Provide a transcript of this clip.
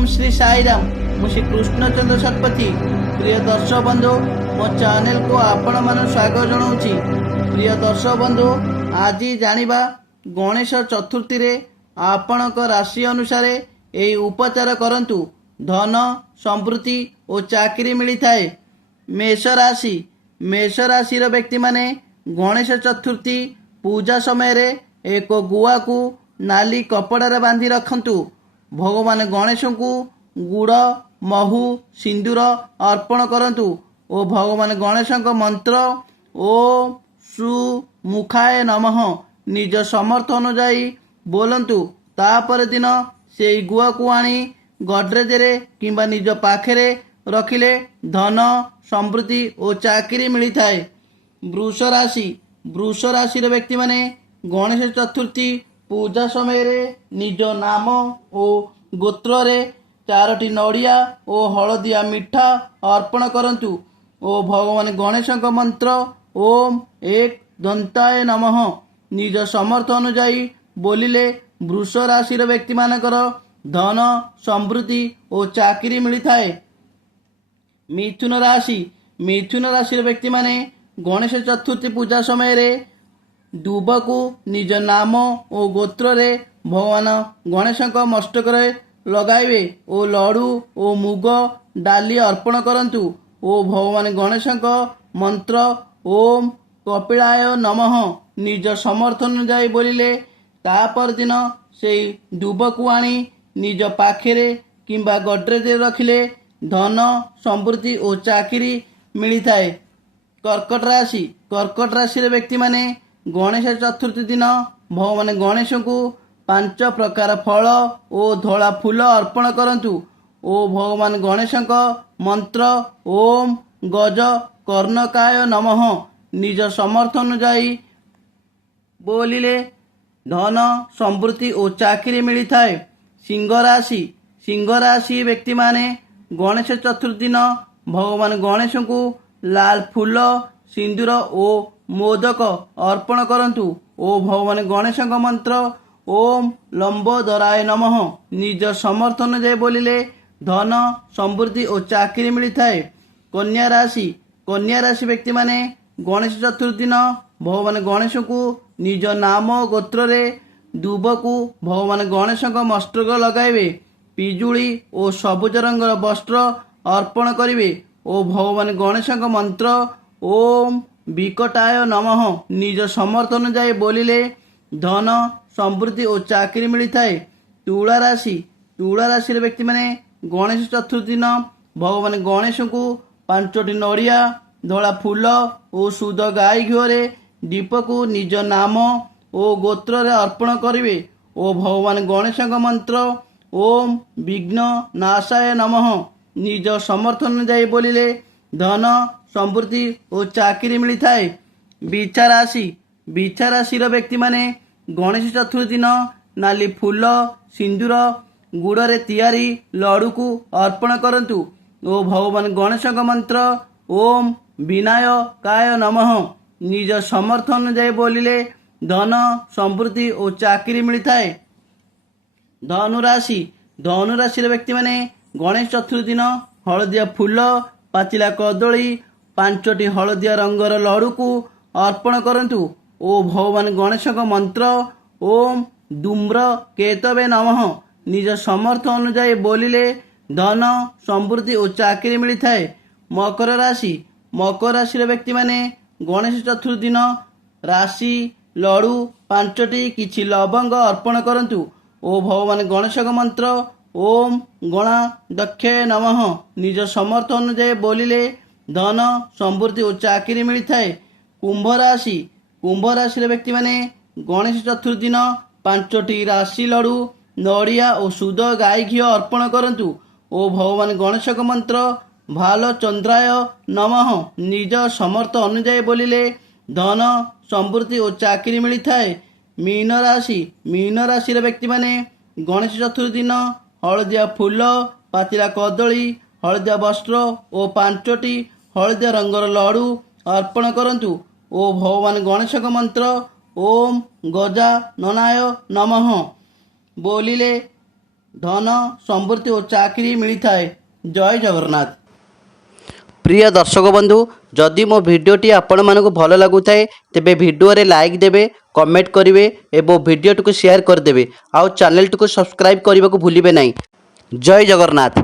ओम श्री साईराम मु श्री कृष्णचंद्र शतपथी। प्रिय दर्शक बंधु मो चैनल को आपण मान स्वागत जनाऊँगी। प्रिय दर्शक बंधु आज जानिबा गणेश चतुर्थी रे आपणक राशि अनुसार यही उपचार करंतु धन समृद्धि और चाकरी मिलता है। मेष राशि व्यक्ति माने गणेश चतुर्थी पूजा समय रे एक गुआ को नाली कपड़ा बांधि रखंतु। भगवान गणेश को गुड़ महू सिंदूर अर्पण करंतु और भगवान गणेश मंत्र ओम सु मुखाय नमः निज समर्थ अनुजाई बोलंतु। तापर दिन से गुआ को आनी गडरेज रे किंबा निज पाखे रखिले धन समृद्धि और चाकरी मिलता है। वृष राशि व्यक्ति माने गणेश चतुर्थी पूजा समय रे निज नाम और गोत्र रे 4टी नड़िया और हलदिया मिठा अर्पण करंतु और भगवान गणेश मंत्र ओम एक दंताय नमः निज समर्थ अनुजाई बोलिले वृष राशि व्यक्ति मानकर धन समृद्धि और चाकरी मिलता है। मिथुन राशि व्यक्ति माने गणेश चतुर्थी पूजा समय रे दुब को निज नाम और गोत्र रे भगवान गणेश मस्तक लगाइबे और लड़ू और मुग डाली अर्पण करंतु और भगवान गणेश मंत्र ओम कपिलाय नमः निज समर्थन जाई बोलिले तापर दिन से दुब को आनी निज पाखे किंबा गडरेज रखिले धन समृद्धि और चाकरी मिलता है। कर्कट राशि व्यक्ति माने गणेश चतुर्थी दिन भगवान गणेश को 5 प्रकार फल और धला फूल अर्पण करंतु और भगवान गणेश मंत्र ओम गज कर्णकाय नमः निज समर्थ अनुजाई बोलिले धन समृद्धि और चाकरी मिलता है। सिंह राशि व्यक्ति माने गणेश चतुर्थी दिन भगवान गणेश को लाल फूल सिंदूर और मोदक अर्पण करंतु और भगवान गणेश मंत्र ओम लंबोदराय नमः निज समर्थन जय बोलिले धन समृद्धि और चाकरी मिलता है। कन्या राशि व्यक्ति माने गणेश चतुर्थी दिन भगवान गणेश को निज नाम गोत्र रे दुब को भगवान गणेश मस्तक लगाइबे पिजुड़ी और सबुज रंग वस्त्र अर्पण करिवे और भगवान गणेश मंत्र ओम विकटाय नमः निज समर्थन जाए बोलिले धन समृद्धि और चाकरी मिलता है। तुला राशि व्यक्ति माने गणेश चतुर्थी दिन भगवान गणेश को 5टी नड़िया धला फूल और शुद्ध गाई घिओरे दीप को निज नाम और गोत्र रे अर्पण करिवे और भगवान गणेश मंत्र ओम विघ्न नाशाय नमः निज समर्थन जाए बोलिले धन समृद्धि और चाकरी मिलता है। बिछा राशि व्यक्ति माने गणेश चतुर्थी दिन नाली फूल सिंदूर गुड़ रे तैयारी लड़ू को अर्पण करंतु और भगवान गणेश मंत्र ओम विनायकाय नमः निज समर्थन जाए बोलिले धन समृद्धि और चाकरी मिलता है। धनु राशि व्यक्ति माने गणेश चतुर्थी दिन हलदिया फूल पाचिला कदली 5टी हलदिया रंगर लड़ू को अर्पण करंतु ओ भगवान गणेश मंत्र ओम दुम्र केतवे नमः निज समर्थ अनुजाई बोलिले धन समृद्धि और चाकरी मिलता है। मकर राशि व्यक्ति माने गणेश चतुर्थी दिन राशि लड़ू 5टी किछि लवंग अर्पण करंतु ओ भगवान गणेश मंत्र ओम गणा दक्षे नमः निज समर्थ अनुजाई बोलिले धन समृद्धि और चाकरी मिलता है। कुंभ राशि व्यक्ति माने गणेश चतुर्थी दिन 5टी राशि लड़ू नड़िया और शुद्ध गाई घी अर्पण करंतु ओ भगवान गणेश मंत्र भाल चंद्राय नमः निज समर्थ अनुजाई बोलिले धन समृद्धि और चाकरी मिलता है। मीन राशि व्यक्ति माने गणेश चतुर्थी दिन हलदिया फूल पाचिला कदली हलदिया वस्त्र और 5टी हलदिया रंगर लड़ू अर्पण करंतु ओ भगवान गणेश मंत्र ओम गजा ननाय नमः बोलिले ଧନ ସମୃଦ୍ଧି ଓ ଚାକିରି ମିଳିଥାଏ। ଜୟ ଜଗନ୍ନାଥ। ପ୍ରିୟ ଦର୍ଶକ ବନ୍ଧୁ, ଯଦି ମୋ ଭିଡ଼ିଓଟି ଆପଣମାନଙ୍କୁ ଭଲ ଲାଗୁଥାଏ ତେବେ ଭିଡ଼ିଓରେ ଲାଇକ୍ ଦେବେ, କମେଣ୍ଟ କରିବେ ଏବଂ ଭିଡ଼ିଓଟିକୁ ସେୟାର କରିଦେବେ। ଆଉ ଚ୍ୟାନେଲଟିକୁ ସବସ୍କ୍ରାଇବ୍ କରିବାକୁ ଭୁଲିବେ ନାହିଁ। ଜୟ ଜଗନ୍ନାଥ।